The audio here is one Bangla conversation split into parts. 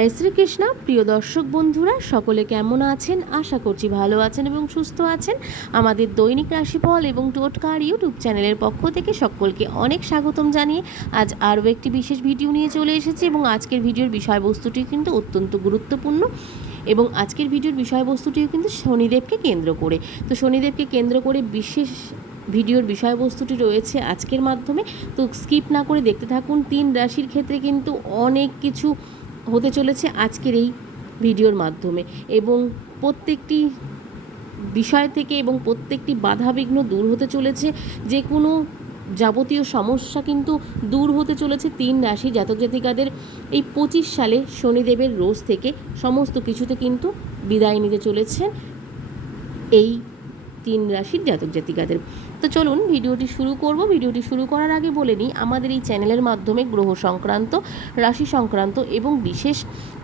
জয় শ্রীকৃষ্ণ, প্রিয় দর্শক বন্ধুরা, সকলে কেমন আছেন? আশা করছি ভালো আছেন এবং সুস্থ আছেন। আমাদের দৈনিক রাশিফল এবং টোটকার ইউটিউব চ্যানেলের পক্ষ থেকে সকলকে অনেক স্বাগতম জানিয়ে আজ আরও একটি বিশেষ ভিডিও নিয়ে চলে এসেছি এবং আজকের ভিডিওর বিষয়বস্তুটি কিন্তু অত্যন্ত গুরুত্বপূর্ণ এবং আজকের ভিডিওর বিষয়বস্তুটিও কিন্তু শনিদেবকে কেন্দ্র করে। তো শনিদেবকে কেন্দ্র করে বিশেষ ভিডিওর বিষয়বস্তুটি রয়েছে আজকের মাধ্যমে। তো স্কিপ না করে দেখতে থাকুন, তিন রাশির ক্ষেত্রে কিন্তু অনেক কিছু হতে চলেছে আজকের এই ভিডিওর মাধ্যমে এবং প্রত্যেকটি বিষয় থেকে এবং প্রত্যেকটি বাধাবিঘ্ন দূর হতে চলেছে। যে কোনো যাবতীয় সমস্যা কিন্তু দূর হতে চলেছে তিন রাশি জাতক জাতিকাদের। এই পঁচিশ সালে শনিদেবের রোজ থেকে সমস্ত কিছুতে কিন্তু বিদায় নিতে চলেছে এই তিন রাশির জাতক জাতিকাদের। তো চলুন ভিডিওটি শুরু করব। ভিডিওটি শুরু করার আগে বলে নিই, আমাদের এই চ্যানেলের মাধ্যমে গ্রহ সংক্রান্ত, রাশি সংক্রান্ত এবং বিশেষ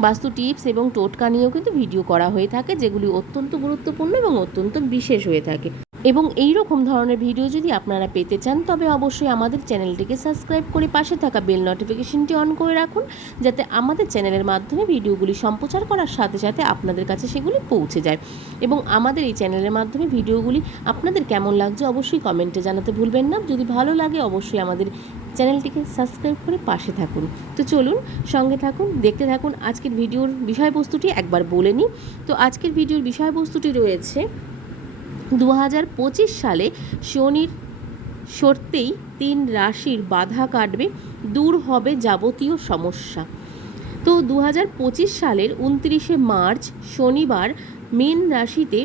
বাস্তু টিপস এবং টোটকা নিয়েও কিন্তু ভিডিও করা হয়ে থাকে, যেগুলি অত্যন্ত গুরুত্বপূর্ণ এবং অত্যন্ত বিশেষ হয়ে থাকে। এবং এই রকম ধরনের ভিডিও যদি আপনারা পেতে চান, তবে অবশ্যই আমাদের চ্যানেলটিকে সাবস্ক্রাইব করে পাশে থাকা বেল নোটিফিকেশনটি অন করে রাখুন, যাতে আমাদের চ্যানেলের মাধ্যমে ভিডিওগুলি সম্প্রচার করার সাথে সাথে আপনাদের কাছে সেগুলি পৌঁছে যায়। এবং আমাদের এই চ্যানেলের মাধ্যমে ভিডিওগুলি আপনাদের কেমন লাগছে অবশ্যই কমেন্টে জানাতে ভুলবেন না। যদি ভালো লাগে, অবশ্যই আমাদের চ্যানেলটিকে সাবস্ক্রাইব করে পাশে থাকুন। তো চলুন, সঙ্গে থাকুন, দেখতে থাকুন। আজকের ভিডিওর বিষয়বস্তুটি একবার বলে নিই। তো আজকের ভিডিওর বিষয়বস্তুটি রয়েছে দু হাজার পঁচিশ সালে শনির সরতেই তিন রাশির বাধা কাটবে, দূর হবে যাবতীয় সমস্যা। তো দু হাজার পঁচিশ সালের উনত্রিশে মার্চ শনিবার মীন রাশিতে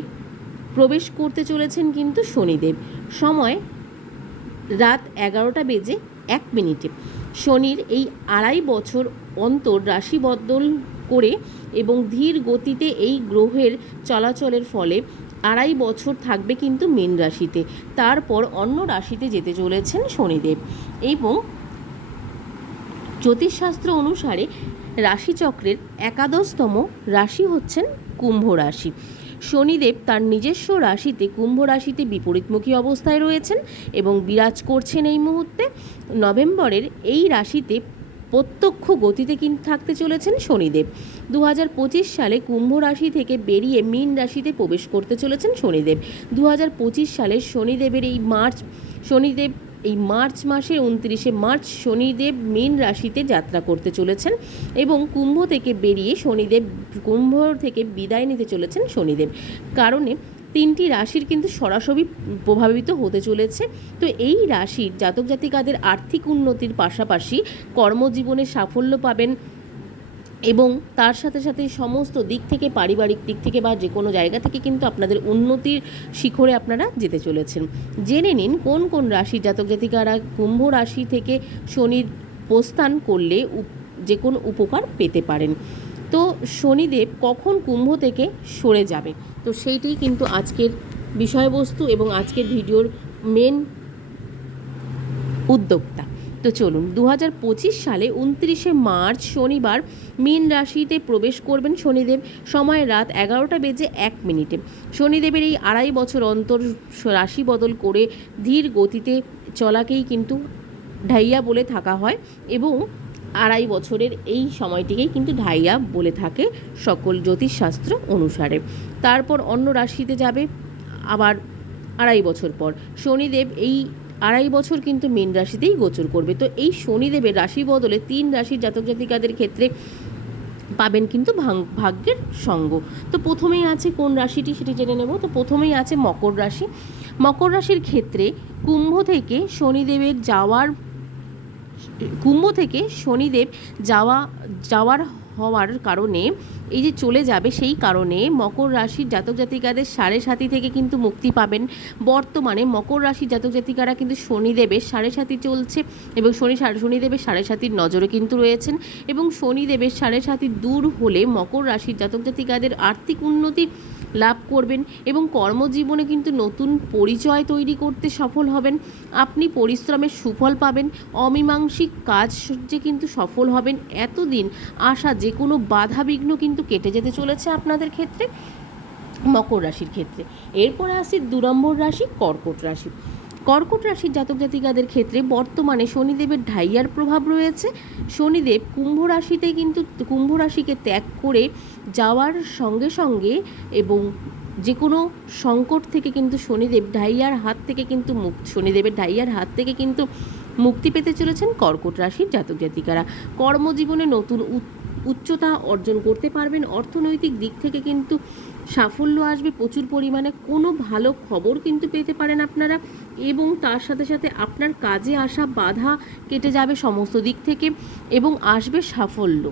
প্রবেশ করতে চলেছেন কিন্তু শনিদেব। সময় রাত এগারোটা বেজে এক মিনিটে। শনির এই আড়াই বছর অন্তর রাশি বদল করে এবং ধীর গতিতে এই গ্রহের চলাচলের ফলে আড়াই বছর থাকবে কিন্তু মেন রাশিতে। তারপর অন্য রাশিতে যেতে চলেছেন শনিদেব। এবং জ্যোতিষশাস্ত্র অনুসারে রাশিচক্রের একাদশতম রাশি হচ্ছেন কুম্ভ রাশি। শনিদেব তার নিজস্ব রাশিতে কুম্ভ রাশিতে বিপরীতমুখী অবস্থায় রয়েছেন এবং বিরাজ করছেন এই মুহূর্তে। নভেম্বরের এই রাশিতে প্রত্যক্ষ গতিতে কিন্তু থাকতে চলেছেন শনিদেব। দু হাজার পঁচিশ সালে কুম্ভ রাশি থেকে বেরিয়ে মীন রাশিতে প্রবেশ করতে চলেছেন শনিদেব। দু হাজার পঁচিশ সালে শনিদেবের এই মার্চ, শনিদেব এই মার্চ মাসের উনত্রিশে মার্চ শনিদেব মীন রাশিতে যাত্রা করতে চলেছেন এবং কুম্ভ থেকে বেরিয়ে শনিদেব, কুম্ভ থেকে বিদায় নিতে চলেছেন শনিদেব। কারণে তিনটি রাশির কিন্তু সরাসরি প্রভাবিত হতে চলেছে। তো এই রাশির জাতক জাতিকাদের আর্থিক উন্নতির পাশাপাশি কর্মজীবনে সাফল্য পাবেন এবং তার সাথে সাথে সমস্ত দিক থেকে পারিবারিক দিক থেকে বা যে কোনো জায়গা থেকে কিন্তু আপনাদের উন্নতির শিখরে আপনারা যেতে চলেছেন। জেনে নিন কোন কোন রাশি জাতক জাতিকারা কুম্ভ রাশি থেকে শনির প্রস্থান করলে যে কোনো উপকার পেতে পারেন। তো শনিদেব কখন কুম্ভ থেকে সরে যাবে? তো সেইটাই কিন্তু আজকের বিষয়বস্তু এবং আজকের ভিডিওর মেন উদ্যোক্তা। তো চলুন দু হাজার পঁচিশ সালে উনত্রিশে মার্চ শনিবার মীন রাশিতে প্রবেশ করবেন শনিদেব। সময় রাত এগারোটা বেজে এক মিনিটে। শনিদেবের এই আড়াই বছর অন্তর রাশি বদল করে ধীর গতিতে চলাকেই কিন্তু ঢাইয়া বলে থাকা হয় এবং আড়াই বছরের এই সময়টিকেই কিন্তু ঢাইয়া বলে থাকে সকল জ্যোতিষশাস্ত্র অনুসারে। তারপর অন্য রাশিতে যাবে, আবার আড়াই বছর পর। শনিদেব এই আড়াই বছর কিন্তু মীন রাশিতেই গোচর করবে। তো এই শনিদেবের রাশি বদলে তিন রাশির জাতক জাতিকাদের ক্ষেত্রে পাবেন কিন্তু ভাগ্যের সঙ্গ। তো প্রথমেই আছে কোন রাশিটি সেটি জেনে নেব। তো প্রথমেই আছে মকর রাশি। মকর রাশির ক্ষেত্রে কুম্ভ থেকে শনিদেবের যাওয়ার কুম্ভ থেকে শনিদেব যাওয়া যাওয়ার হওয়ার কারণে এই যে চলে যাবে সেই কারণে মকর রাশির জাতক জাতিকাদের সাড়ে সাতি থেকে কিন্তু মুক্তি পাবেন। বর্তমানে মকর রাশির জাতক জাতিকারা কিন্তু শনিদেবের সাড়ে সাতি চলছে এবং শনি শনিদেবের সাড়ে সাতির নজরে কিন্তু রয়েছেন এবং শনিদেবের সাড়ে সাতি দূর হলে মকর রাশির জাতক জাতিকাদের আর্থিক উন্নতি লাভ করবেন এবং কর্মজীবনে কিন্তু নতুন পরিচয় তৈরি করতে সফল হবেন। আপনি পরিশ্রমের সুফল পাবেন, অমীমাংসিক কাজ যে কিন্তু সফল হবেন। এতদিন আসা যে কোনো বাধা বিঘ্ন কিন্তু কেটে যেতে চলেছে আপনাদের ক্ষেত্রে, মকর রাশির ক্ষেত্রে। এরপরে আসি দু নম্বর রাশি, কর্কট রাশি। কর্কট রাশির জাতক জাতিকাদের ক্ষেত্রে বর্তমানে শনিদেবের ঢাইয়ার প্রভাব রয়েছে। শনিদেব কুম্ভ রাশিতে কিন্তু, কুম্ভ রাশিকে ত্যাগ করে যাওয়ার সঙ্গে সঙ্গে এবং যে কোনো সংকট থেকে কিন্তু শনিদেব ঢাইয়ার হাত থেকে কিন্তু মুক, শনিদেবের ঢাইয়ার হাত থেকে কিন্তু মুক্তি পেতে চলেছেন কর্কট রাশির জাতক জাতিকারা। কর্মজীবনে নতুন উচ্চতা অর্জন করতে পারবেন। অর্থনৈতিক দিক থেকে কিন্তু সাফল্য আসবে। প্রচুর পরিমাণে কোনো ভালো খবর কিন্তু পেতে পারেন আপনারা এবং তার সাথে সাথে আপনার কাজে আসা বাধা কেটে যাবে সমস্ত দিক থেকে এবং আসবে সাফল্য।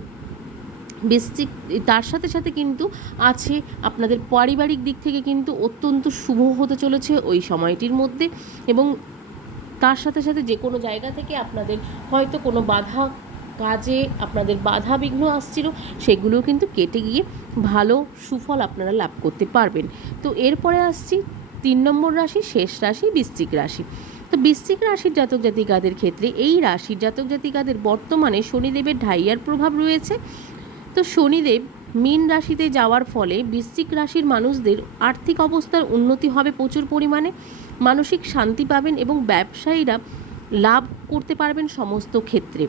বৃশ্চিক তার সাথে সাথে কিন্তু আছে আপনাদের পারিবারিক দিক থেকে কিন্তু অত্যন্ত শুভ হতে চলেছে ওই সময়টির মধ্যে এবং তার সাথে সাথে যে কোনো জায়গা থেকে আপনাদের হয়তো কোনো বাধা কাজে আপনাদের বাধা বিঘ্ন আসছিল সেগুলোও কিন্তু কেটে গিয়ে ভালো সুফল আপনারা লাভ করতে পারবেন। তো এরপরে আসছি তিন নম্বর রাশি, শেষ রাশি, বৃশ্চিক রাশি। তো বৃশ্চিক রাশির জাতক জাতিকাদের ক্ষেত্রে এই রাশির জাতক জাতিকাদের বর্তমানে শনিদেবের ঢাইয়ার প্রভাব রয়েছে। তো শনিদেব মীন রাশিতে যাওয়ার ফলে বৃশ্চিক রাশির মানুষদের আর্থিক অবস্থার উন্নতি হবে প্রচুর পরিমাণে। মানসিক শান্তি পাবেন এবং ব্যবসায়ীরা লাভ করতে পারবেন সমস্ত ক্ষেত্রে।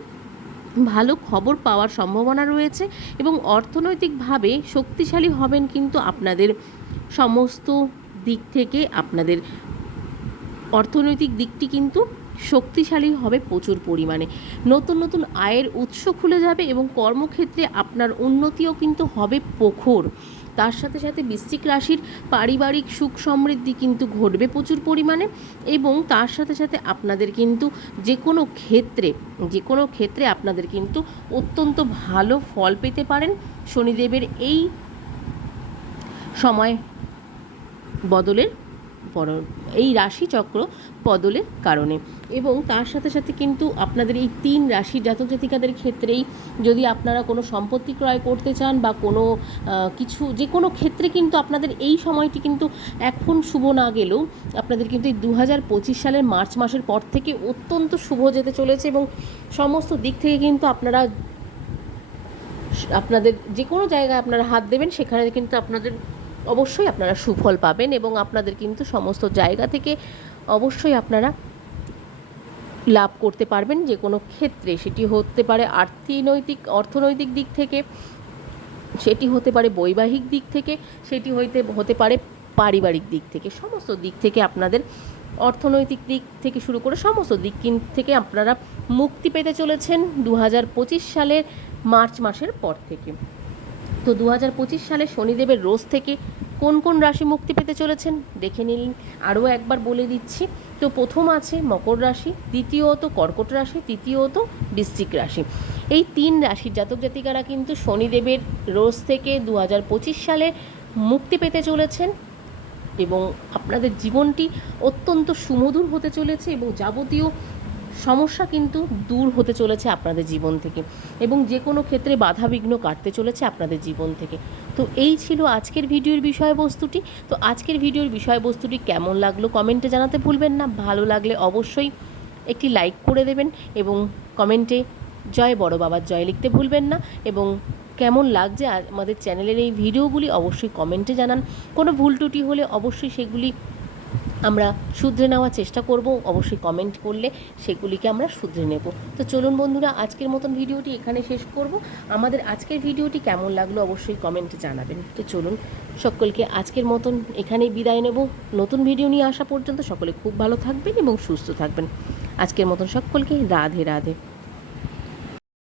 ভালো খবর পাওয়ার সম্ভাবনা রয়েছে এবং অর্থনৈতিকভাবে শক্তিশালী হবেন কিন্তু আপনাদের সমস্ত দিক থেকে আপনাদের অর্থনৈতিক দিকটি কিন্তু শক্তিশালী হবে প্রচুর পরিমাণে। নতুন নতুন আয়ের উৎস খুলে যাবে এবং কর্মক্ষেত্রে আপনার উন্নতিও কিন্তু হবে প্রখর। তার সাথে সাথে বৃশ্চিক রাশির পারিবারিক সুখ সমৃদ্ধি কিন্তু ঘটবে প্রচুর পরিমাণে এবং তার সাথে সাথে আপনাদের কিন্তু যে কোনো ক্ষেত্রে, যে কোনো ক্ষেত্রে আপনাদের কিন্তু অত্যন্ত ভালো ফল পেতে পারেন। শনিদেবের এই সময় বদলের পর, এই রাশিচক্র পদলের কারণে। এবং তার সাথে সাথে কিন্তু আপনাদের এই তিন রাশি জাতক জাতিকাদের ক্ষেত্রেই যদি আপনারা কোনো সম্পত্তি ক্রয় করতে চান বা কোনো কিছু, যে কোনো ক্ষেত্রে কিন্তু আপনাদের এই সময়টি কিন্তু এখন শুভ না গেলেও আপনাদের কিন্তু এই দু হাজার পঁচিশ সালের মার্চ মাসের পর থেকে অত্যন্ত শুভ যেতে চলেছে এবং সমস্ত দিক থেকে কিন্তু আপনারা আপনাদের যে কোনো জায়গায় আপনারা হাত দেবেন, সেখানে কিন্তু আপনাদের অবশ্যই আপনারা সুফল পাবেন এবং আপনাদের কিন্তু সমস্ত জায়গা থেকে অবশ্যই আপনারা লাভ করতে পারবেন যে কোনো ক্ষেত্রে। সেটি হতে পারে আর্থিনৈতিক, অর্থনৈতিক দিক থেকে, সেটি হতে পারে বৈবাহিক দিক থেকে, সেটি হইতে, হতে পারে পারিবারিক দিক থেকে। সমস্ত দিক থেকে আপনাদের অর্থনৈতিক দিক থেকে শুরু করে সমস্ত দিক থেকে আপনারা মুক্তি পেতে চলেছেন দু হাজার পঁচিশ সালের মার্চ মাসের পর থেকে। তো দু হাজার পঁচিশ সালে শনিদেবের রোজ থেকে কোন কোন রাশি মুক্তি পেতে চলেছেন? দেখে নিন। আরও একবার বলে দিচ্ছি। তো প্রথম আছে মকর রাশি, দ্বিতীয়ত কর্কট রাশি, তৃতীয়ত বৃশ্চিক রাশি। এই তিন রাশির জাতক জাতিকারা কিন্তু শনিদেবের রোজ থেকে দু হাজার পঁচিশ সালে মুক্তি পেতে চলেছেন এবং আপনাদের জীবনটি অত্যন্ত সুমধুর হতে চলেছে এবং যাবতীয় সমস্যা কিন্তু দূর হতে চলেছে আপনাদের জীবন থেকে এবং যে কোনো ক্ষেত্রে বাধাবিঘ্ন কাটতে চলেছে আপনাদের জীবন থেকে। তো এই ছিল আজকের ভিডিওর বিষয়বস্তুটি। তো আজকের ভিডিওর বিষয়বস্তুটি কেমন লাগল কমেন্টে জানাতে ভুলবেন না। ভালো লাগলে অবশ্যই একটি লাইক করে দেবেন এবং কমেন্টে জয় বড় বাবার জয় লিখতে ভুলবেন না এবং কেমন লাগছে আমাদের চ্যানেলের এই ভিডিওগুলি অবশ্যই কমেন্টে জানান। কোনো ভুল ত্রুটি হলে অবশ্যই সেগুলি আমরা শুধরে নেওয়ার চেষ্টা করব, অবশ্যই কমেন্ট করলে সেগুলিকে আমরা শুধরে নেব। তো চলুন বন্ধুরা, আজকের মতন ভিডিওটি এখানে শেষ করব। আমাদের আজকের ভিডিওটি কেমন লাগল অবশ্যই কমেন্টে জানাবেন। তো চলুন, সকলকে আজকের মতন এখানেই বিদায় নেব। নতুন ভিডিও নিয়ে আসা পর্যন্ত সকলে খুব ভালো থাকবেন এবং সুস্থ থাকবেন। আজকের মতন সকলকে রাধে রাধে।